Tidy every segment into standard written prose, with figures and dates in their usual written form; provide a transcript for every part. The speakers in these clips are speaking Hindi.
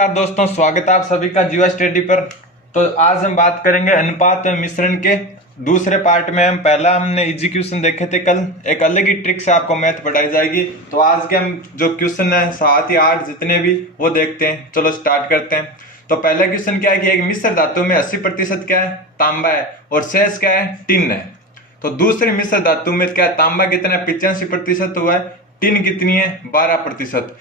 नमस्कार दोस्तों, स्वागत है आप सभी का जीवा स्टडी पर। तो आज हम बात करेंगे अनुपात में मिश्रण के दूसरे पार्ट में। पहला हमने इजी क्वेश्चन देखे थे कल, एक अलग ही ट्रिक से आपको मैथ पढ़ाई जाएगी। तो आज के हम जो क्वेश्चन है 7 या 8 जितने भी वो देखते हैं। चलो स्टार्ट करते हैं। तो पहला क्वेश्चन क्या है कि एक मिश्र धातु में 80% क्या है, तांबा है, और शेष क्या है, टिन है। तो दूसरे मिश्र धातु में क्या है, तांबा कितना है, 85% हुआ है, टिन कितनी है, 12%।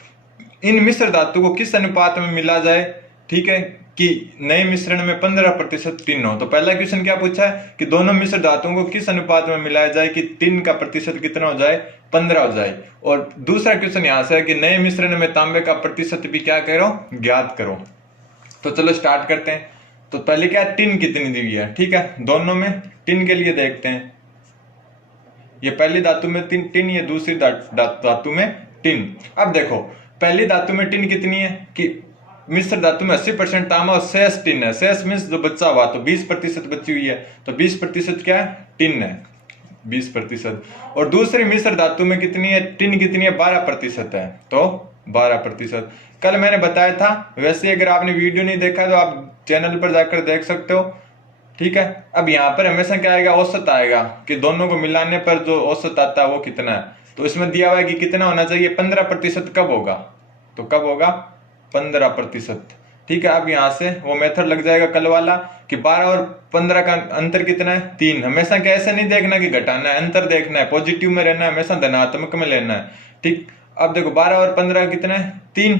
इन मिश्र धातु को किस अनुपात में मिला जाए, ठीक है, कि नए मिश्रण में 15% टिन हो। तो पहला क्वेश्चन क्या पूछा है कि दोनों मिश्र धातुओं को किस अनुपात में मिलाया जाए कि टिन का प्रतिशत कितना हो जाए, 15 हो जाए। और दूसरा क्वेश्चन यहां से है कि नए मिश्रण में तांबे का प्रतिशत भी क्या करो, ज्ञात करो। तो चलो स्टार्ट करते हैं। तो पहले क्या है, टिन कितनी दी हुई है, ठीक है, दोनों में टिन के लिए देखते हैं। ये पहली धातु में टिन, ये दूसरी धातु में टिन। अब देखो पहली धातु में टिन कितनी है कि मिश्र धातु में 80% तांबा और शेष टिन है। शेष मीन्स जो बचा हुआ, तो 20% बची हुई है, तो 20% क्या है, टिन है, 20%। और दूसरी मिश्र धातु में कितनी है, टिन कितनी है, 12% है, तो 12%। कल मैंने बताया था, वैसे अगर आपने वीडियो नहीं देखा तो आप चैनल पर जाकर देख सकते हो, ठीक है। अब यहाँ पर हमेशा क्या आएगा, औसत आएगा कि दोनों को मिलाने पर जो औसत आता है वो कितना है। तो इसमें दिया हुआ है कि कितना होना चाहिए, 15%। कब होगा, तो कब होगा, 15%, ठीक है। अब यहाँ से वो मेथड लग जाएगा कल वाला कि 12 और 15 का अंतर कितना है, 3। हमेशा क्या ऐसे नहीं देखना कि घटाना है, अंतर देखना है, पॉजिटिव में रहना है, हमेशा धनात्मक में लेना है, ठीक। अब देखो 12 और 15 कितना है, 3,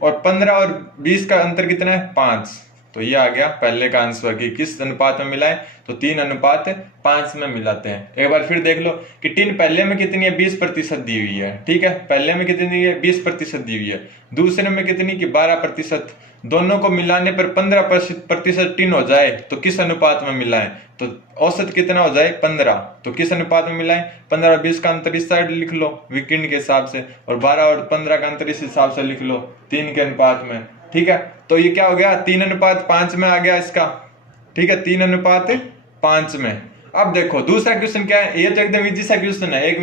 और 15 और 20 का अंतर कितना है, 5। तो ये आ गया पहले का आंसर कि किस अनुपात में मिलाए, तो 3:5 में मिलाते हैं। एक बार फिर देख लो कि टिन पहले में कितनी है, 20% दी हुई है, ठीक है, पहले में कितनी दी है, 20% दी हुई है। दूसरे में कितनी की, 12%। दोनों को मिलाने पर 15% टिन हो जाए तो किस अनुपात में मिलाएं, तो औसत कितना हो जाए, 15। तो किस अनुपात में मिलाएं, 15 और 20 का अंतर इस साइड लिख लो विकिरण के हिसाब से, और 12 और 15 का अंतर इस हिसाब से लिख लो 3 के अनुपात में, ठीक है। तो ये क्या हो गया, 3:5 में आ गया इसका, ठीक है, 3:5 में। अब देखो दूसरा क्वेश्चन क्या है, ये तो एकदम इजी सा क्वेश्चन है, 1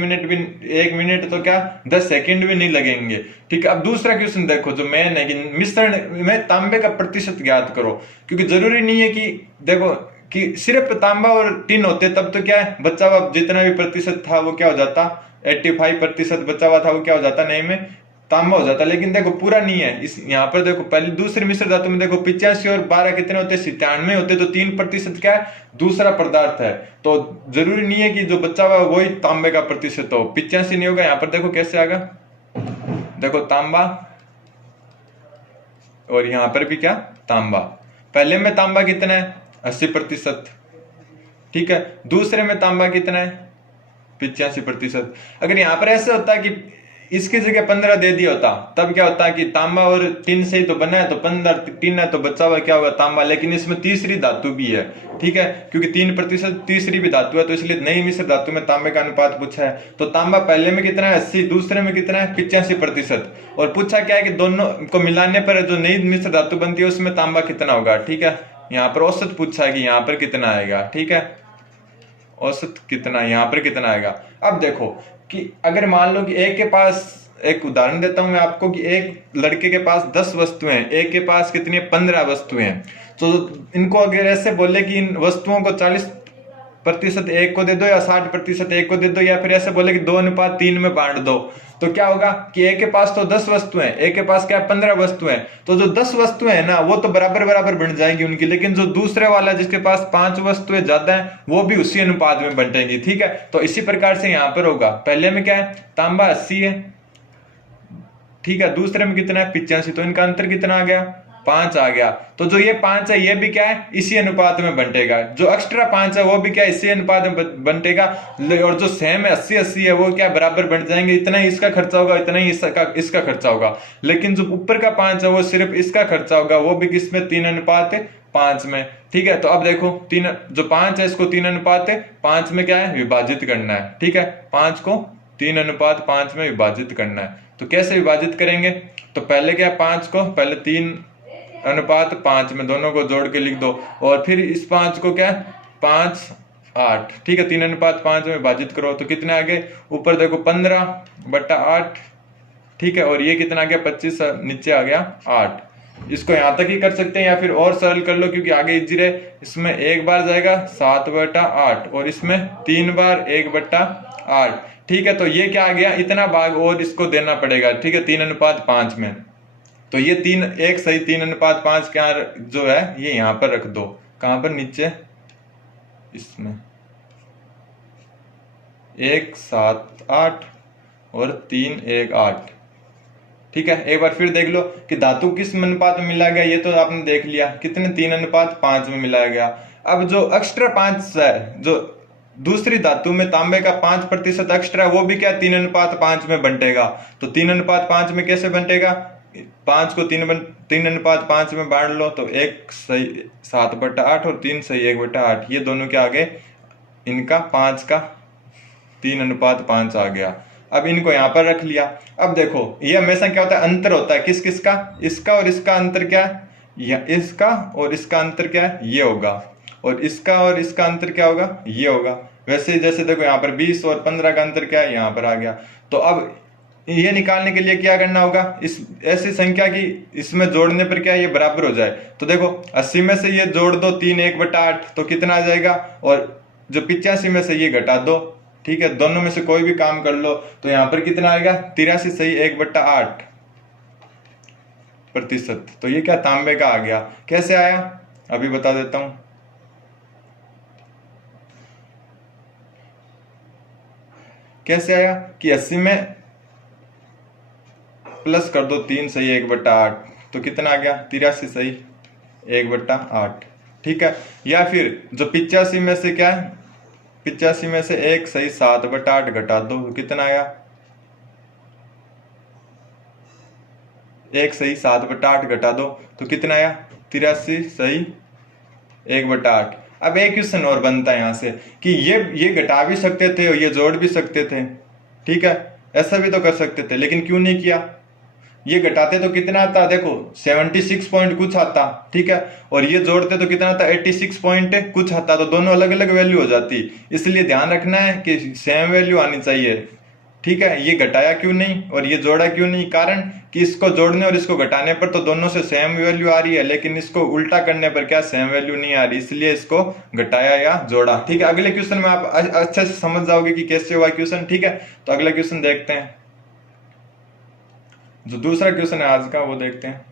मिनट तो क्या 10 सेकंड भी नहीं लगेंगे, ठीक है। अब दूसरा क्वेश्चन देखो जो मेन है कि मिश्रण में तांबे का प्रतिशत ज्ञात करो। क्योंकि जरूरी नहीं है कि देखो कि सिर्फ तांबा और टिन होते तब तो क्या है, बचा हुआ जितना भी प्रतिशत था वो क्या हो जाता, 85% बचा हुआ था वो क्या हो जाता, नहीं में तांबा हो जाता। लेकिन देखो पूरा नहीं है, इस यहाँ पर देखो पहले दूसरी मिश्र धातु में देखो 85 और 12 कितने होते, 97 होते, तो 3% क्या है, दूसरा पदार्थ है। तो जरूरी नहीं है कि जो बचा हुआ वही तांबे का प्रतिशत हो, 85 नहीं होगा। यहाँ पर देखो कैसे आएगा, देखो तांबा, और यहाँ पर भी क्या, तांबा। पहले में तांबा कितना है, 80%, ठीक है। दूसरे में तांबा कितना है, 85%। अगर यहाँ पर ऐसा होता है कि इसकी जगह 15 दे दिया होता, तब क्या होता है कि तांबा और टिन से ही तो बना है, तो 15 टिन है तो बचा हुआ क्या होगा, तांबा। लेकिन इसमें तीसरी धातु भी है, ठीक है, क्योंकि 3% तीसरी भी धातु है, तो इसलिए नई मिश्र धातु में तांबे का अनुपात पूछा है। तो तांबा पहले में कितना है, 80, दूसरे में कितना है, 85%। और पूछा क्या है कि दोनों को मिलाने पर जो नई मिश्र धातु बनती है उसमें तांबा कितना होगा, ठीक है। यहाँ पर औसत पूछा है कि यहाँ पर कितना आएगा, ठीक है, औसत कितना, यहाँ पर कितना आएगा। अब देखो कि अगर मान लो कि एक के पास, एक उदाहरण देता हूं मैं आपको कि एक लड़के के पास 10 वस्तुएं हैं, एक के पास कितनी 15 वस्तुएं हैं। तो इनको अगर ऐसे बोले कि इन वस्तुओं को 40% एक को दे दो, या 60% एक को दे दो, या फिर ऐसे बोले कि 2:3 में बांट दो, तो क्या होगा कि एक के पास तो 10 वस्तुएं, एक के पास क्या 15 वस्तुएं। तो जो 10 वस्तुएं है ना वो तो बराबर बराबर बन जाएंगी उनकी, लेकिन जो दूसरे वाला जिसके पास 5 वस्तुएं ज्यादा है वो भी उसी अनुपात में बंटेंगी, ठीक है। तो इसी प्रकार से यहाँ पर होगा, पहले में क्या है, तांबा 80 है, ठीक है, दूसरे में कितना है, 85, तो इनका अंतर कितना आ गया, 5 आ गया। तो जो ये 5 है ये भी क्या है, इसी अनुपात में बंटेगा। जो एक्स्ट्रा 5 है वो भी क्या इसी अनुपात में बंटेगा। और जो सेम है 80-80 है वो क्या बराबर बन जाएंगे, इतना ही इसका खर्चा होगा, इतना ही इसका खर्चा होगा। लेकिन जो ऊपर का 5 है वो सिर्फ इसका खर्चा होगा, वो भी किसमें, 3:5 में, ठीक है। तो अब देखो जो 5 है इसको 3:5 में क्या है, विभाजित करना है, ठीक है, 5 को 3:5 में विभाजित करना है। तो कैसे विभाजित करेंगे, तो पहले क्या, 5 को पहले 3:5 में दोनों को जोड़ के लिख दो, और फिर इस 5 को क्या 5, 8, ठीक है, 3:5 में विभाजित करो तो कितने आ गए, ऊपर देखो 15/8, ठीक है, और ये कितना आ गया, 25, नीचे आ गया 8। इसको यहाँ तक ही कर सकते हैं या फिर और सरल कर लो क्योंकि आगे इजी रहे। इसमें एक बार जाएगा 7/8 और इसमें 3 बार 1/8। ठीक है, तो ये क्या आ गया, इतना भाग और इसको देना पड़ेगा। ठीक है, 3:5 में। तो ये 3 एक सही 3:5 क्या जो है ये यहाँ पर रख दो। कहाँ पर, नीचे इसमें 1 7 8 और 3 1 8। ठीक है, एक बार फिर देख लो कि धातु किस अनुपात में मिलाया गया, ये तो आपने देख लिया कितने 3:5 में मिलाया गया। अब जो एक्स्ट्रा 5 है, जो दूसरी धातु में तांबे का 5% एक्स्ट्रा है, वो भी क्या 3:5 में बंटेगा। तो 3:5 में कैसे बंटेगा, 5 को 3:5 में बांट लो तो 1 सही 7/8 और 3 सही 1/8। ये दोनों क्या आ गए, इनका 5 का 3:5 आ गया। अब इनको यहाँ पर रख लिया। अब देखो ये हमेशा क्या होता है, अंतर होता है किस किस का, इसका और इसका अंतर क्या है, या इसका और इसका अंतर क्या है, ये होगा। और इसका और इसका अंतर क्या होगा, ये होगा। वैसे जैसे देखो यहाँ पर 20 और 15 का अंतर क्या है, यहाँ पर आ गया। तो अब ये निकालने के लिए क्या करना होगा, इस ऐसी संख्या की इसमें जोड़ने पर क्या ये बराबर हो जाए। तो देखो 80 में से ये जोड़ दो 3 1/8 तो कितना आ जाएगा, और जो 85 में से ये घटा दो। ठीक है, दोनों में से कोई भी काम कर लो तो यहाँ पर कितना आएगा, 83 सही 1/8%। तो ये क्या तांबे का आ गया। कैसे आया अभी बता देता हूं। कैसे आया कि 80 में प्लस कर दो 3 सही 1/8 तो कितना आ गया, 83 सही 1/8। ठीक है, या फिर जो 85 में से क्या है, 85 में से 1 सही 7/8 घटा दो तो कितना आया, 1 सही 7/8 घटा दो तो कितना आया, 83 सही 1/8। अब एक क्वेश्चन और बनता है यहाँ से कि ये घटा भी सकते थे और ये जोड़ भी सकते थे। ठीक है, ऐसा भी तो कर सकते थे, लेकिन क्यों नहीं किया। ये घटाते तो कितना आता, देखो 76 पॉइंट कुछ आता। ठीक है, और ये जोड़ते तो कितना आता, 86 पॉइंट कुछ आता। तो दोनों अलग अलग वैल्यू हो जाती, इसलिए ध्यान रखना है कि सेम वैल्यू आनी चाहिए। ठीक है, ये घटाया क्यों नहीं और ये जोड़ा क्यों नहीं, कारण कि इसको जोड़ने और इसको घटाने पर तो दोनों से सेम वैल्यू आ रही है, लेकिन इसको उल्टा करने पर क्या सेम वैल्यू नहीं आ रही, इसलिए इसको घटाया या जोड़ा। ठीक है, अगले क्वेश्चन में आप अच्छे से समझ जाओगे कि कैसे हुआ क्वेश्चन। ठीक है, तो अगला क्वेश्चन देखते हैं। जो दूसरा क्वेश्चन है आज का वो देखते हैं।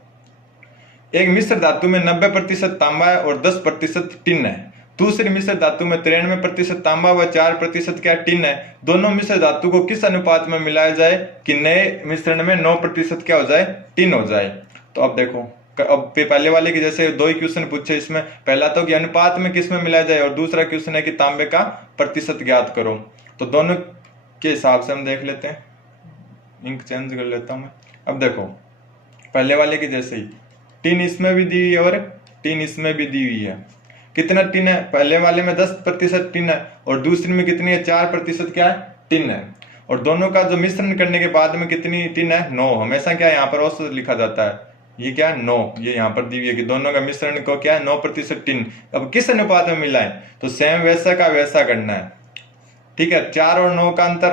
एक मिश्र धातु में 90% तांबा है और 10% टिन है। दूसरी मिश्र धातु में 93% तांबा व 4% क्या टिन है। दोनों मिश्र धातु को किस अनुपात में मिलाया जाए कि नए मिश्रण में 9% क्या हो जाए, टिन हो जाए। तो अब देखो, अब पहले वाले के जैसे दो ही क्वेश्चन पूछे, इसमें पहला तो कि अनुपात में किस में मिलाया जाए और दूसरा क्वेश्चन है कि तांबे का प्रतिशत ज्ञात करो। तो दोनों के हिसाब से हम देख लेते हैं, इंक चेंज कर लेता हूं मैं। अब देखो पहले वाले के जैसे ही टिन इसमें भी दी हुई है और टिन इसमें भी दी हुई है। कितना टिन है, पहले वाले में 10% टिन है और दूसरी में कितनी है, 4% क्या है, टिन है। और दोनों का जो मिश्रण करने के बाद में कितनी टिन है, 9। हमेशा क्या यहाँ पर औसत लिखा जाता है, ये क्या है 9, ये यहाँ पर दी हुई है कि दोनों का मिश्रण को क्या है 9% टिन। अब किस अनुपात में मिला है, तो सेम वैसा का वैसा करना है। ठीक है, 4 और 9 का अंतर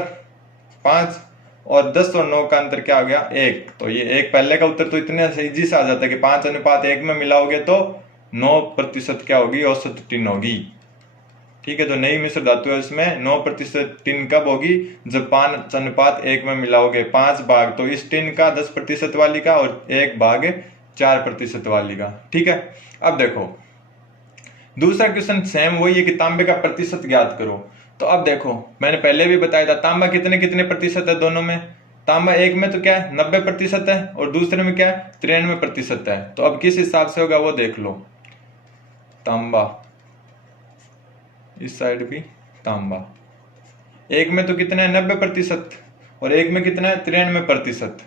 5 और 10 और 9 का अंतर क्या हो गया, 1। तो ये एक पहले का उत्तर तो इतने इजी से आ जाता है कि 5:1 में मिलाओगे तो 9% क्या होगी, औसत टिन होगी। ठीक है, जो नई मिश्र धातु है इसमें 9% टिन कब होगी, जब 5:1 में मिलाओगे। 5 भाग तो इस टिन का 10% वाली का और 1 भाग 4% वाली का। ठीक है, अब देखो दूसरा क्वेश्चन सेम वही है कि तांबे का प्रतिशत ज्ञात करो। तो अब देखो मैंने पहले भी बताया था तांबा कितने कितने प्रतिशत है दोनों में। तांबा एक में तो क्या है 90% है और दूसरे में क्या है 93% है। तो अब किस हिसाब से होगा वो देख लो। तांबा इस साइड भी तांबा, एक में तो कितना है 90% और एक में कितना है 93%।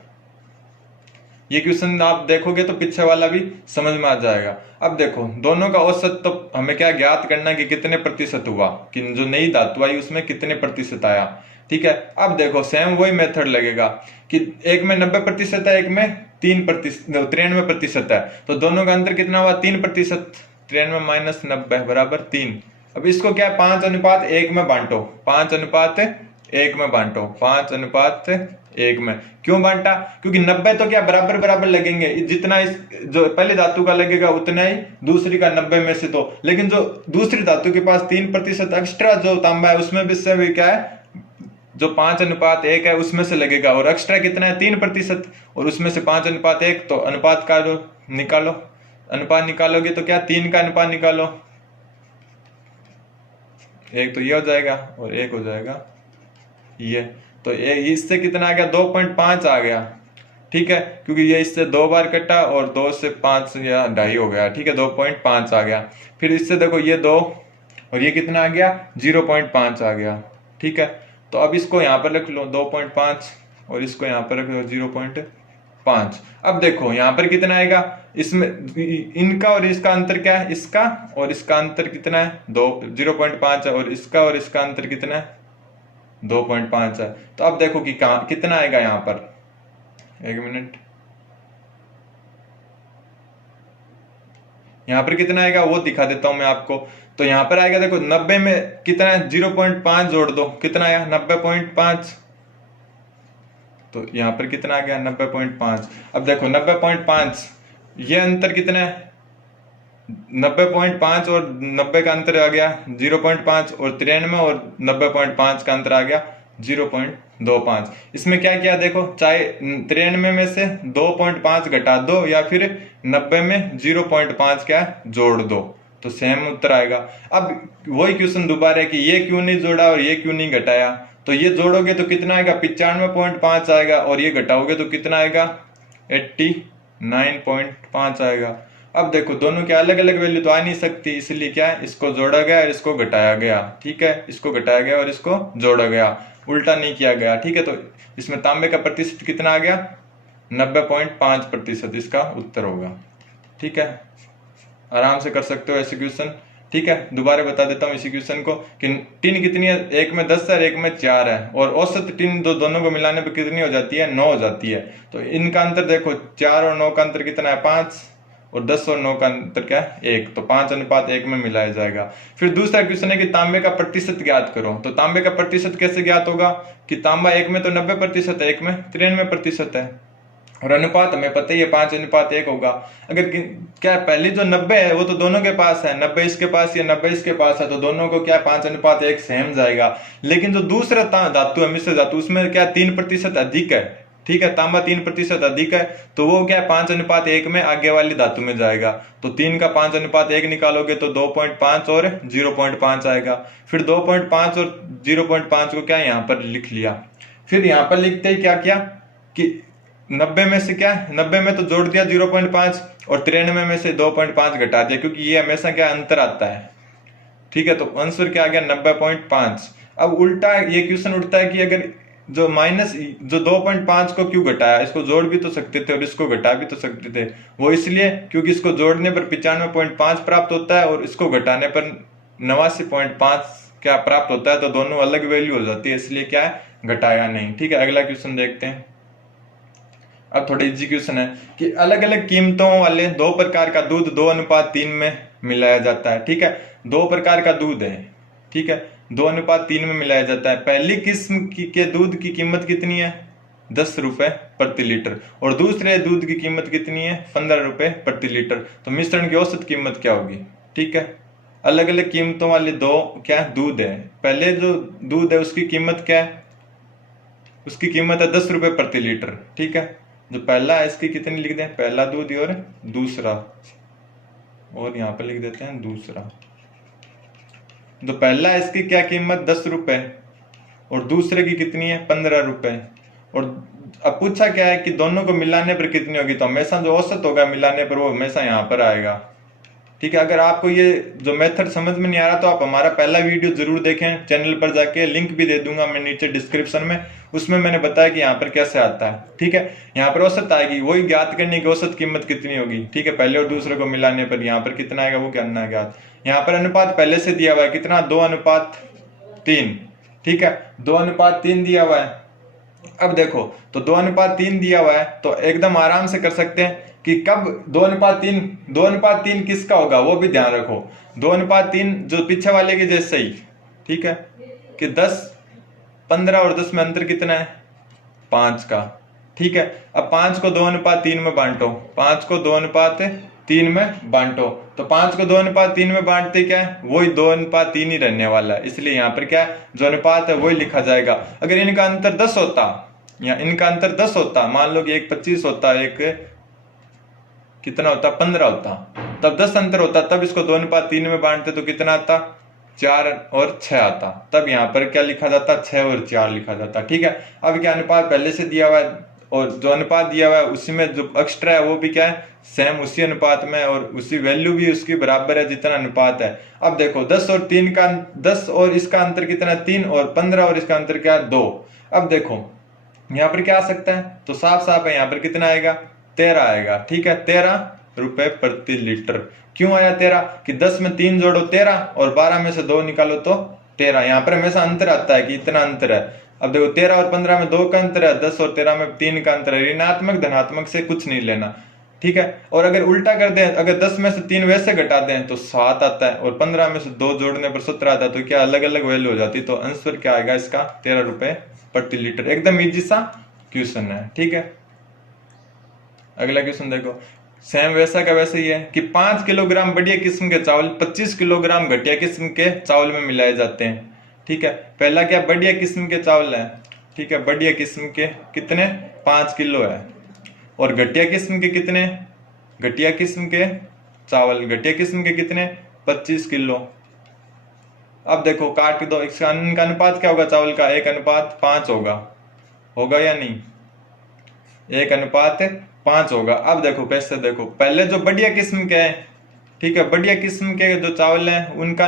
ये क्वेश्चन आप देखोगे तो पीछे वाला भी समझ में आ जाएगा। अब देखो दोनों का औसत तो हमें क्या ज्ञात करना है कि कितने प्रतिशत हुआ, कि जो नई धातु आई उसमें कितने प्रतिशत आया। ठीक है, अब देखो सेम वही मेथड लगेगा कि एक में 90% है, एक में 93% है। तो दोनों का अंतर कितना हुआ 3%। 93 माइनस 90 बराबर 3। अब इसको क्या है 5:1 में बांटो, 5:1 में बांटो, 5:1 1 में। क्यों बांटा? क्योंकि 90 तो क्या बराबर बराबर लगेंगे, जितना इस जो पहले धातु का लगेगा उतना ही दूसरी का 90 में से। तो लेकिन जो दूसरी धातु के पास 3% एक्स्ट्रा जो तांबा है उसमें भी से भी क्या है, जो 5:1 है उसमें से लगेगा। और एक्स्ट्रा कितना है? 3%, और उसमें से 5:1। तो अनुपात का जो निकालो, अनुपात निकालोगे तो क्या 3 का अनुपात निकालो, एक तो ये हो जाएगा और एक हो जाएगा ये। तो ये इससे कितना आ गया? 2.5 आ गया। ठीक है, क्योंकि ये इससे 2 बार कटा और 2 से 5 या 2.5 हो गया। ठीक है, 2.5 आ गया। फिर इससे देखो ये 2 और ये कितना आ गया? 0.5 आ गया। ठीक है, तो अब इसको यहाँ पर रख लो 2.5 और इसको यहाँ पर रख लो 0.5। अब देखो यहाँ पर कितना आएगा, इसमें इनका और इसका अंतर क्या है? इसका और इसका अंतर कितना है? 0.5 है, और इसका अंतर कितना है? 2.5 है। तो अब देखो कि कितना आएगा यहाँ पर, 1 मिनट, यहाँ पर कितना आएगा वो दिखा देता हूं मैं आपको। तो यहाँ पर आएगा देखो 90 में कितना है? 0.5 जोड़ दो, कितना आया? 90.5। तो यहाँ पर कितना आ गया? 90.5। अब देखो 90.5, ये अंतर कितना है? 90.5 और 90 का अंतर आ गया 0.5, और 93 और 90.5 का अंतर आ गया 0.25। इसमें क्या किया देखो, चाहे 93 में से 2.5 घटा दो या फिर 90 में 0.5 क्या जोड़ दो, तो सेम उत्तर आएगा। अब वही क्वेश्चन दोबारा है कि ये क्यों नहीं जोड़ा और ये क्यों नहीं घटाया। तो ये जोड़ोगे तो कितना आएगा? 95.5 आएगा, और ये घटाओगे तो कितना आएगा? 89.5 आएगा। अब देखो दोनों के अलग अलग वैल्यू तो आ नहीं सकती, इसलिए क्या है, इसको जोड़ा गया और इसको घटाया गया। ठीक है, इसको घटाया गया और इसको जोड़ा गया, उल्टा नहीं किया गया। ठीक है, तो इसमें तांबे का प्रतिशत कितना आ गया? 90.5% इसका उत्तर होगा। ठीक है, आराम से कर सकते हो ऐसे क्वेश्चन। ठीक है, दोबारा बता देता हूँ इसी क्वेश्चन को कि टिन कितनी है? एक में 10 है और एक में 4 है, और औसत टिन दोनों को मिलाने पर कितनी हो जाती है? 9 हो जाती है। तो इनका अंतर देखो, 4 और 9 का अंतर कितना है? 5, और 10 और 9 का अंतर क्या है? 1। तो 5:1 में मिलाया जाएगा। फिर दूसरा क्वेश्चन है कि तांबे का प्रतिशत ज्ञात करो। तो तांबे का प्रतिशत कैसे ज्ञात होगा कि तांबा एक में तो 90% है, एक में 93% है, और अनुपात हमें पता ही है 5:1 होगा। अगर क्या पहली जो 90 है वो तो दोनों के पास है, 90 इसके पास या 90 इसके पास है, तो दोनों को क्या 5:1 सेम जाएगा। लेकिन जो दूसरा धातु है, मिश्र धातु, उसमें क्या 3% अधिक है। ठीक है, तांबा 3% अधिक है, तो वो क्या 5:1 में आगे वाली धातु में जाएगा। तो 3 का 5:1 निकालोगे तो 2.5 और 0.5 आएगा। फिर 2.5 और 0.5 को क्या यहाँ पर लिख लिया। फिर यहाँ पर लिखते ही क्या किया कि 90 में से क्या, 90 में तो जोड़ दिया 0.5, और 93 में से 2.5 घटा दिया, क्योंकि ये हमेशा क्या अंतर आता है। ठीक है, तो आंसर क्या आ गया? 90.5। अब उल्टा ये क्वेश्चन उठता है कि अगर जो माइनस जो 2.5 को क्यों घटाया, इसको जोड़ भी तो सकते थे और इसको घटा भी तो सकते थे। वो इसलिए क्योंकि इसको जोड़ने पर 95.5 प्राप्त होता है और इसको घटाने पर 89.5 क्या प्राप्त होता है, तो दोनों अलग वैल्यू हो जाती है, इसलिए क्या है, घटाया नहीं। ठीक है, अगला क्वेश्चन देखते हैं। अब थोड़ी इजी क्वेश्चन है कि अलग अलग कीमतों वाले 2 प्रकार का दूध 2:3 में मिलाया जाता है। ठीक है, 2 प्रकार का दूध है। ठीक है, 2:3 में मिलाया जाता है। पहली किस्म के दूध की कीमत कितनी है? 10 रुपए प्रति लीटर, और दूसरे दूध की कीमत कितनी है? 15 रुपए प्रति लीटर। तो मिश्रण की औसत कीमत क्या होगी? ठीक है, अलग अलग कीमतों वाले 2 क्या दूध है। पहले जो दूध है उसकी कीमत क्या है? उसकी कीमत है 10 रुपए प्रति लीटर। ठीक है, जो पहला है इसकी कितनी लिख दें? पहला दूध और दूसरा, और यहाँ पे लिख देते हैं दूसरा। तो पहला है इसकी क्या कीमत? 10 रुपए, और दूसरे की कितनी है? 15 रुपए। और अब पूछा क्या है कि दोनों को मिलाने पर कितनी होगी, तो हमेशा जो औसत होगा मिलाने पर वो हमेशा यहाँ पर आएगा। ठीक है, अगर आपको ये जो मेथड समझ में नहीं आ रहा तो आप हमारा पहला वीडियो जरूर देखें, चैनल पर जाके लिंक भी दे दूंगा मैं नीचे डिस्क्रिप्शन में, उसमें मैंने बताया कि यहाँ पर कैसे आता है। ठीक है, यहाँ पर औसत आएगी, वही ज्ञात करने की औसत कीमत कितनी होगी। ठीक है, पहले और दूसरे को मिलाने पर यहाँ पर कितना आएगा वो करना है ज्ञात। यहाँ पर अनुपात पहले से दिया हुआ है, कितना? 2:3। ठीक है, 2:3 दिया हुआ है। अब देखो, तो 2:3 दिया हुआ है तो एकदम आराम से कर सकते हैं कि कब 2:3 किसका होगा वो भी ध्यान रखो। 2:3 जो पीछे वाले के जैसे ही। ठीक है, कि 10, 15 और 10 में अंतर कितना है? 5 का। ठीक है, अब 5 को 2:3 में बांटो, 5 को 2:3 में बांटो, तो 5 को 2:3 में बांटते क्या है, वही 2:3 ही रहने वाला है, इसलिए यहाँ पर क्या है, जो अनुपात है वही लिखा जाएगा। अगर इनका अंतर 10 होता, या इनका अंतर 10 होता, मान लो कि एक 25 होता, एक कितना होता, 15 होता, तब 10 अंतर होता, तब इसको 2:3 में बांटते तो कितना आता, 4 और 6 आता, तब यहाँ पर क्या लिखा जाता, 6 और 4 लिखा जाता। ठीक है, अब क्या अनुपात पहले से दिया हुआ है, और जो अनुपात दिया हुआ है उसी में जो एक्स्ट्रा है वो भी क्या है, सेम उसी अनुपात में, और उसी वैल्यू भी उसकी बराबर है जितना अनुपात है। अब देखो 10 और 3 का, 10 और इसका अंतर कितना है, 3, और 15 और इसका अंतर क्या है, 2। अब देखो यहाँ पर क्या आ सकता है, तो साफ साफ है, यहाँ पर कितना आएगा, 13 आएगा। ठीक है, 13 रुपए प्रति लीटर। क्यों आया 13, कि 10 में 3 जोड़ो 13, और 12 में से 2 निकालो तो 13। यहाँ पर हमेशा अंतर आता है कि इतना अंतर है। अब देखो 13 और 15 में 2 का अंतर है, 10 और 13 में 3 का अंतर है, ऋणात्मक धनात्मक से कुछ नहीं लेना। ठीक है, और अगर उल्टा कर दें, अगर 10 में से 3 वैसे घटा दें तो 7 आता है, और 15 में से 2 जोड़ने पर 17 आता है, तो क्या अलग अलग वैल्यू हो जाती, तो आंसर क्या आएगा इसका, 13 रुपए प्रति लीटर। एकदम इजी सा क्वेश्चन है। ठीक है, अगला क्वेश्चन देखो, सेम वैसा का वैसे ही है कि 5 किलोग्राम बढ़िया किस्म के चावल 25 किलोग्राम घटिया किस्म के चावल में मिलाए जाते हैं। ठीक है, पहला क्या, बढ़िया किस्म के चावल है। ठीक है, बढ़िया किस्म के कितने, 5 किलो है, और घटिया किस्म के कितने, घटिया किस्म के चावल, घटिया किस्म के कितने, 25 किलो। अब देखो काट दो, इसका इनका अनुपात क्या होगा, चावल का 1:5 होगा या नहीं, 1:5 होगा। अब देखो कैसे, देखो पहले जो बढ़िया किस्म के हैं, ठीक है, बढ़िया किस्म के जो चावल हैं उनका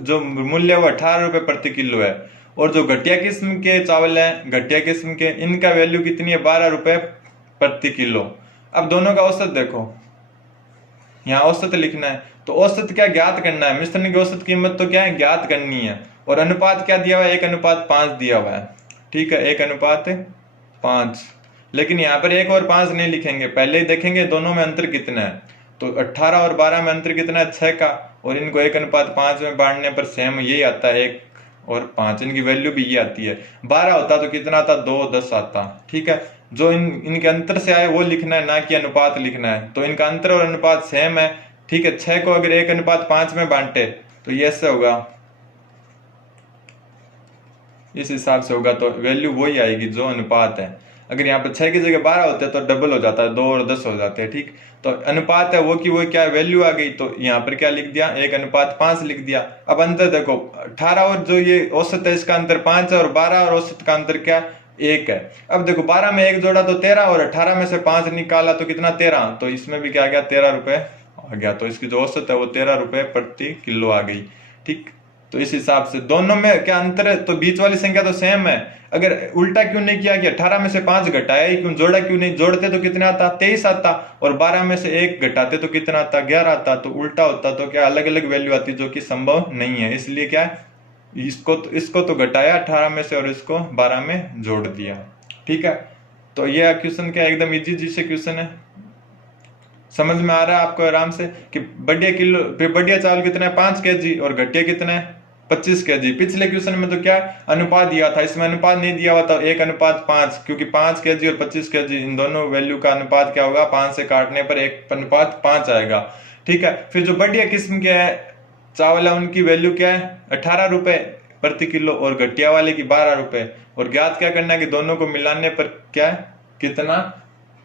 जो मूल्य वो 18 रुपए प्रति किलो है, और जो घटिया किस्म के चावल हैं, घटिया किस्म के, इनका वैल्यू कितनी है, 12 रुपए प्रति किलो। अब दोनों का औसत देखो, यहाँ औसत लिखना है, तो औसत क्या ज्ञात करना है, मिश्रण की औसत कीमत तो क्या है, ज्ञात करनी है, और अनुपात क्या दिया हुआ है, 1:5 दिया हुआ है। ठीक है, 1:5, लेकिन यहाँ पर 1 और 5 नहीं लिखेंगे, पहले ही देखेंगे दोनों में अंतर कितना है, तो 18 और 12 में अंतर कितना है, 6 का, और इनको 1:5 में बांटने पर सेम यही आता है, 1 और 5, इनकी वैल्यू भी ये आती है। 12 होता तो कितना आता, 2, 10 आता। ठीक है, जो इनके अंतर से आए वो लिखना है, ना कि अनुपात लिखना है, तो इनका अंतर और अनुपात सेम है। ठीक है, 6 को अगर 1:5 में बांटे तो ये ऐसे होगा, इस हिसाब से होगा, तो वैल्यू वही आएगी जो अनुपात है। अगर यहाँ पर 6 की जगह 12 होते हैं तो डबल हो जाता है, 2 और 10 हो जाते हैं। ठीक, तो अनुपात है वो की वो क्या वैल्यू आ गई, तो यहाँ पर क्या लिख दिया, 1:5 लिख दिया। अब अंतर देखो, 18 और जो ये औसत है इसका अंतर 5 है, और 12 और औसत का अंतर क्या, 1 है। अब देखो 12 में 1 जोड़ा तो 13, और 18 में से 5 निकाला तो कितना, 13, तो इसमें भी क्या आ गया, 13 रुपए आ गया, तो इसकी जो औसत है वो 13 रुपए प्रति किलो आ गई। ठीक, तो इस हिसाब से दोनों में क्या अंतर है, तो बीच वाली संख्या तो सेम है। अगर उल्टा क्यों नहीं किया कि 18 में से 5 घटाया ही क्यों, जोड़ा क्यों नहीं, जोड़ते तो कितना आता, 23 आता, और 12 में से 1 घटाते तो कितना आता, 11 आता, तो उल्टा होता तो क्या अलग अलग वैल्यू आती, जो कि संभव नहीं है। इसलिए क्या इसको तो घटाया 18 में से, और इसको 12 में जोड़ दिया। ठीक है, तो ये क्वेश्चन क्या एकदम इजी से क्वेश्चन है, समझ में आ रहा है आपको आराम से, कि बढ़िया चावल कितना है, 5 kg, और घटिया कितना है, 25 kg। पिछले क्वेश्चन में तो क्या अनुपात दिया था, इसमें अनुपात नहीं दिया हुआ था, 1:5, क्योंकि 5 kg और 25 kg इन दोनों वैल्यू का अनुपात क्या होगा, 5 से काटने पर 1:5 आएगा। ठीक है, फिर जो बढ़िया किस्म के चावल है उनकी वैल्यू क्या है, 18 रुपए प्रति किलो, और घटिया वाले की 12 रुपए, और ज्ञात क्या करना है कि दोनों को मिलाने पर क्या है, कितना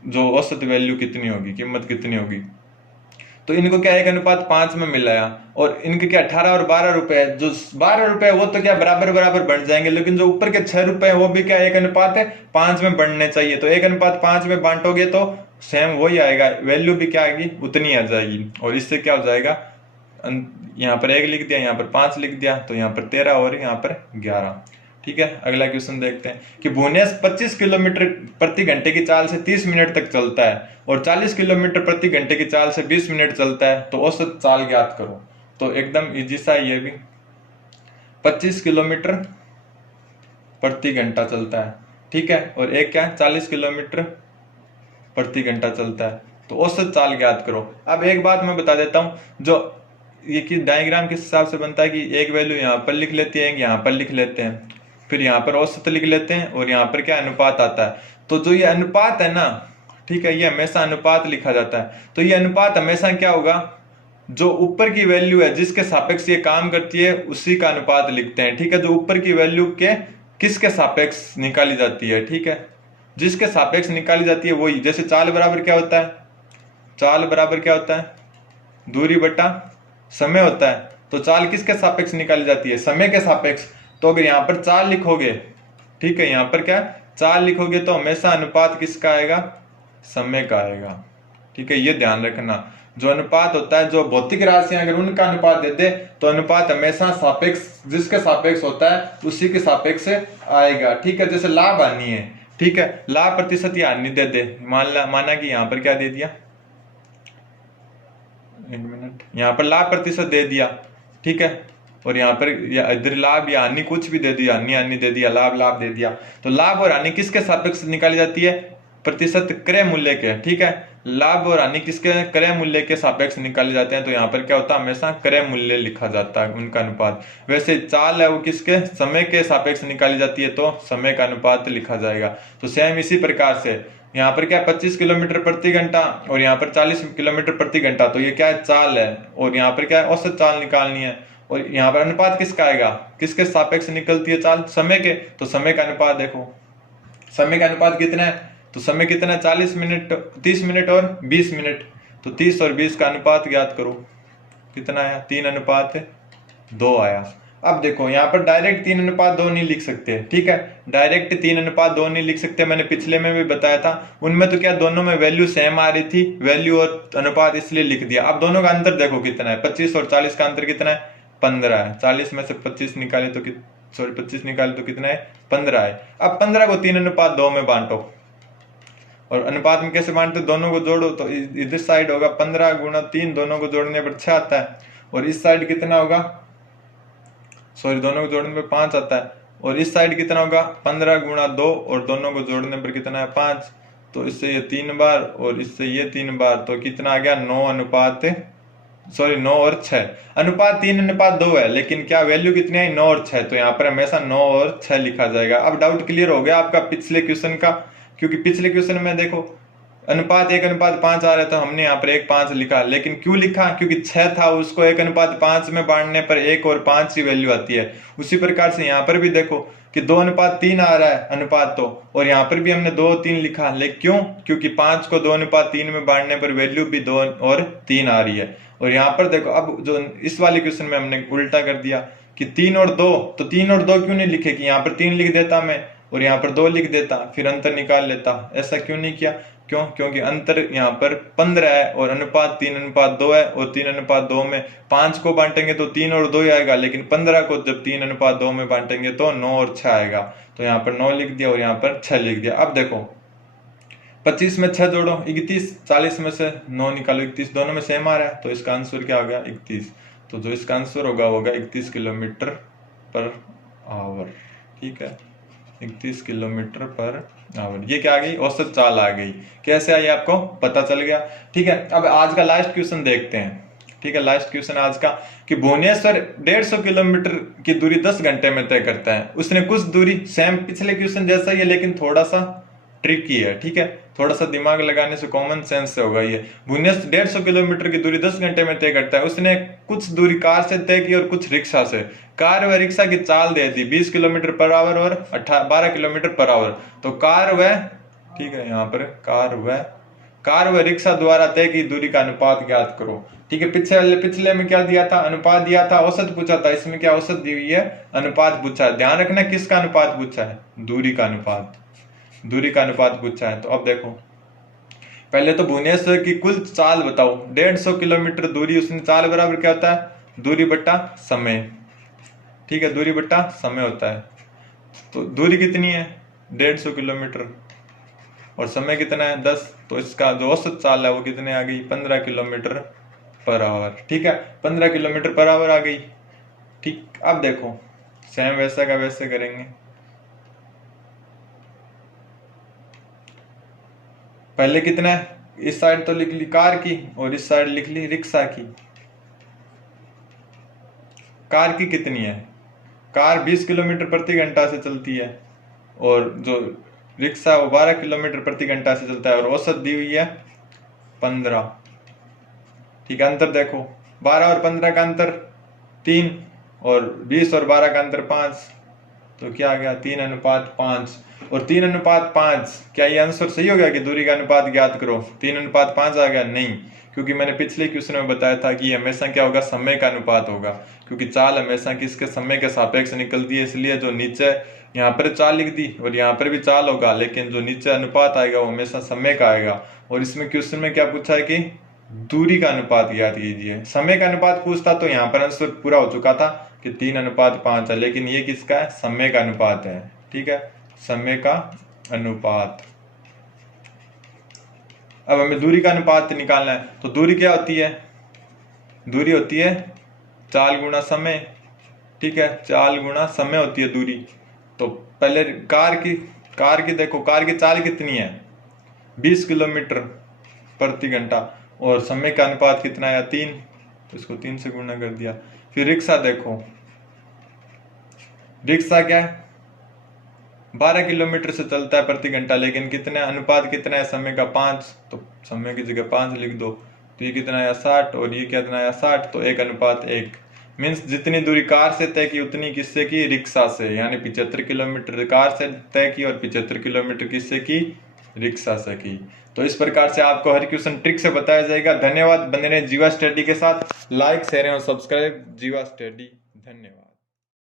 जो औसत वैल्यू कितनी होगी, कीमत कितनी होगी। तो इनको क्या 1:5 में मिलाया, और इनके क्या 18 और 12 रुपए, जो 12 रुपए वो तो क्या बराबर बराबर बढ़ जाएंगे, लेकिन जो ऊपर के 6 रुपए वो भी क्या 1:5 में बढ़ने चाहिए, तो 1:5 में बांटोगे तो सेम वही आएगा, वैल्यू भी क्या आएगी, उतनी आ जाएगी। और इससे क्या हो जाएगा, यहाँ पर 1 लिख दिया, यहाँ पर 5 लिख दिया, तो यहाँ पर 13 और यहाँ पर 11। ठीक है, अगला क्वेश्चन देखते हैं कि भुवनेश 25 किलोमीटर प्रति घंटे की चाल से 30 मिनट तक चलता है, और 40 किलोमीटर प्रति घंटे की चाल से 20 मिनट चलता है, तो औसत चाल ज्ञात करो। तो एकदम इजी सा ये भी, 25 किलोमीटर प्रति घंटा चलता है, ठीक है, और एक क्या 40 किलोमीटर प्रति घंटा चलता है, तो औसत चाल ज्ञात करो। अब एक बात मैं बता देता हूँ, जो ये कि डायग्राम किस हिसाब से बनता है कि एक वैल्यू यहाँ पर लिख लेते हैं, यहाँ पर लिख लेते हैं, फिर यहाँ पर औसत लिख लेते हैं, और यहाँ पर क्या अनुपात आता है। तो जो ये अनुपात है ना, ठीक है, ये हमेशा अनुपात लिखा जाता है। तो ये अनुपात हमेशा क्या होगा, जो ऊपर की वैल्यू है जिसके सापेक्ष ये काम करती है उसी का अनुपात लिखते हैं, ठीक है। जो ऊपर की वैल्यू के किसके सापेक्ष निकाली जाती है, ठीक है, जिसके सापेक्ष निकाली जाती है वही। जैसे चाल बराबर क्या होता है, चाल बराबर क्या होता है, दूरी बटा समय होता है। तो चाल किसके सापेक्ष निकाली जाती है, समय के सापेक्ष। तो अगर यहाँ पर चाल लिखोगे, ठीक है, यहाँ पर क्या चाल लिखोगे तो हमेशा अनुपात किसका आएगा, समय का आएगा, ठीक है। ये ध्यान रखना, जो अनुपात होता है, जो भौतिक राशियां अगर उनका अनुपात देते तो अनुपात हमेशा सापेक्ष, जिसके सापेक्ष होता है उसी के सापेक्ष से आएगा, ठीक है। जैसे लाभ हानि है, ठीक है, लाभ प्रतिशत या हानि दे दे, माना कि यहाँ पर क्या दे दिया, एक मिनट, यहाँ पर लाभ प्रतिशत दे दिया, ठीक है, और यहाँ पर इधर लाभ या हानि कुछ भी दे दिया, हानि हानि दे दिया, लाभ लाभ दे दिया। तो लाभ और हानि किसके सापेक्ष निकाली जाती है, प्रतिशत क्रय मूल्य के, ठीक है। लाभ और हानि किसके क्रय मूल्य के सापेक्ष निकाले जाते हैं। तो यहाँ पर क्या होता है, हमेशा क्रय मूल्य लिखा जाता है, उनका अनुपात। वैसे चाल है वो किसके, समय के सापेक्ष निकाली जाती है, तो समय का अनुपात लिखा जाएगा। तो सेम इसी प्रकार से यहाँ पर क्या 25 किलोमीटर प्रति घंटा और यहाँ पर 40 किलोमीटर प्रति घंटा, तो ये क्या है, चाल है, और यहाँ पर क्या है, औसत चाल निकालनी है। और यहाँ पर अनुपात किसका आएगा, किसके सापेक्ष निकलती है चाल, समय के। तो समय का अनुपात देखो, समय का अनुपात कितना है, तो समय कितना है, 40 मिनट, 30 मिनट और 20 मिनट। तो 30 और 20 का अनुपात ज्ञात करो, कितना आया, 3:2 आया। अब देखो यहाँ पर डायरेक्ट 3:2 नहीं लिख सकते, ठीक है, डायरेक्ट 3:2 नहीं लिख सकते, मैंने पिछले में भी बताया था। उनमें तो क्या दोनों में वैल्यू सेम आ रही थी, वैल्यू और अनुपात, इसलिए लिख दिया। अब दोनों का अंतर देखो कितना है, 25 और 40 का अंतर कितना है, 15 है। 40 में से 25 निकाले तो 25 निकाले तो कितना है, 15 है। अब 15 को 3:2 में बांटो, और अनुपात में कैसे बांटते, दोनों को जोड़ो, तो इधर साइड होगा 15 × 3, दोनों को जोड़ने पर 6 आता है, और इस साइड कितना होगा, सॉरी, दोनों को जोड़ने पर 5 आता है, और इस साइड कितना होगा 15 × 2, और दोनों को जोड़ने पर कितना है, 5। तो इससे ये 3 बार और इससे ये 3 बार, तो कितना आ गया, 9 और 6। अनुपात 3:2 है, लेकिन क्या वैल्यू कितनी है, 9 और 6। तो यहाँ पर हमेशा 9 और 6 लिखा जाएगा। अब डाउट क्लियर हो गया आपका पिछले क्वेश्चन का, क्योंकि पिछले क्वेश्चन में देखो अनुपात 1:5 आ रहा था, हमने यहाँ पर 1:5 लिखा, लेकिन क्यों लिखा, क्योंकि 6 था, उसको 1:5 में बांटने पर 1 और 5 की वैल्यू आती है। उसी प्रकार से यहाँ पर भी देखो कि 2:3 आ रहा है अनुपात, तो और यहाँ पर भी हमने 2 3 लिखा, लेकिन क्यों, क्योंकि 5 को 2:3 में बांटने पर वैल्यू भी 2 और 3 आ रही है। और यहाँ पर देखो, अब जो इस वाले क्वेश्चन में हमने उल्टा कर दिया कि 3 और 2, तो 3 और 2 क्यों नहीं लिखे, कि यहाँ पर 3 लिख देता मैं और यहाँ पर 2 लिख देता, फिर अंतर निकाल लेता। ऐसा क्यों नहीं किया, क्यों, क्योंकि अंतर यहाँ पर 15 है और अनुपात 3:2 है, और 3:2 में 5 को बांटेंगे तो 3 और 2 ही आएगा, लेकिन 15 को जब 3:2 में बांटेंगे तो 9 और 6 आएगा। तो यहाँ पर 9 लिख दिया और यहाँ पर 6 लिख दिया। अब देखो 25 में 6 जोड़ो 31, 40 में से 9 निकालो 31, दोनों में सेम आ रहा है, तो इसका आंसर क्या हो गया, 31। तो जो इसका आंसर होगा 31 किलोमीटर पर आवर, ठीक है, 31 किलोमीटर पर आवर। ये क्या आ गई, औसत चाल आ गई। कैसे आई आपको पता चल गया, ठीक है। अब आज का लास्ट क्वेश्चन देखते हैं, ठीक है। लास्ट क्वेश्चन आज का कि भुवनेश्वर 150 किलोमीटर की दूरी 10 घंटे में तय करता है। उसने कुछ दूरी, सेम पिछले क्वेश्चन जैसा ही है, लेकिन थोड़ा सा ट्रिकी है, ठीक है, थोड़ा सा दिमाग लगाने से, कॉमन सेंस से होगा ये। भुवनेश्वर 150 किलोमीटर की दूरी 10 घंटे में तय करता है। उसने कुछ दूरी कार से तय की और कुछ रिक्शा से। कार व रिक्शा की चाल दे दी 20 किलोमीटर पर आवर और 12 किलोमीटर पर आवर। तो कार व, ठीक है, यहाँ पर कार व रिक्शा द्वारा तय की दूरी का अनुपात ज्ञात करो, ठीक है। पिछले में क्या दिया था, अनुपात दिया था, औसत पूछा था, इसमें क्या औसत दी हुई है, अनुपात पूछा है। ध्यान रखना किसका अनुपात पूछा है, दूरी का अनुपात, दूरी का अनुपात पूछा है। तो अब देखो पहले तो भुवनेश्वर की कुल चाल बताओ, 150 किलोमीटर दूरी, उसने चाल बराबर क्या होता है, दूरी बट्टा समय, ठीक है, दूरी बट्टा समय होता है। तो दूरी कितनी है 150 किलोमीटर और समय कितना है 10, तो इसका जो औसत चाल है वो कितने आ गई, 15 किलोमीटर पर आवर, ठीक है, 15 किलोमीटर पर आवर आ गई, ठीक। अब देखो सेम वैसा का वैसे करेंगे। पहले कितना है, इस साइड तो लिख ली कार की और इस साइड लिख ली रिक्शा की। कार की कितनी है, कार 20 किलोमीटर प्रति घंटा से चलती है, और जो रिक्शा वो 12 किलोमीटर प्रति घंटा से चलता है और औसत दी हुई है 15। ठीक है, अंतर देखो 12 और 15 का अंतर 3 और 20 और 12 का अंतर 5, तो क्या आ गया 3:5। और 3:5, क्या ये आंसर सही हो गया कि दूरी का अनुपात ज्ञात करो? 3:5 आ गया? नहीं, क्योंकि मैंने पिछले क्वेश्चन में बताया था कि हमेशा क्या होगा, समय का अनुपात होगा, क्योंकि चाल हमेशा किसके समय के सापेक्ष निकलती है। इसलिए जो नीचे यहाँ पर चाल लिख दी और यहाँ पर भी चाल होगा, लेकिन जो नीचे अनुपात आएगा वो हमेशा समय का आएगा। और इसमें क्वेश्चन में क्या पूछा है कि दूरी का अनुपात ज्ञात कीजिए। समय का अनुपात पूछता तो यहाँ पर आंसर पूरा हो चुका था कि 3:5 है, लेकिन ये किसका है? समय का अनुपात है। ठीक है, समय का अनुपात। अब हमें दूरी का अनुपात निकालना है, तो दूरी क्या होती है? दूरी होती है चाल गुणा समय। ठीक है, चाल गुणा समय होती है दूरी। तो पहले कार की देखो, कार की चाल कितनी है? 20 किलोमीटर प्रति घंटा, और समय का अनुपात कितना है? 3, तो इसको 3 से गुणा कर दिया। फिर रिक्शा देखो, रिक्शा क्या है? 12 किलोमीटर से चलता है प्रति घंटा, लेकिन कितना अनुपात कितना है? समय का 5, तो समय की जगह 5 लिख दो। तो ये कितना है? 60, और ये कितना है? 60, तो 1:1। मीन्स जितनी दूरी कार से तय की उतनी किससे की? रिक्शा से। यानी 75 किलोमीटर कार से तय की और 75 किलोमीटर किससे की? रिक्शा से की। तो इस प्रकार से आपको हर क्वेश्चन ट्रिक से बताया जाएगा। धन्यवाद। बने रहे जीवा स्टडी के साथ। लाइक शेयर और सब्सक्राइब जीवा स्टडी। धन्यवाद।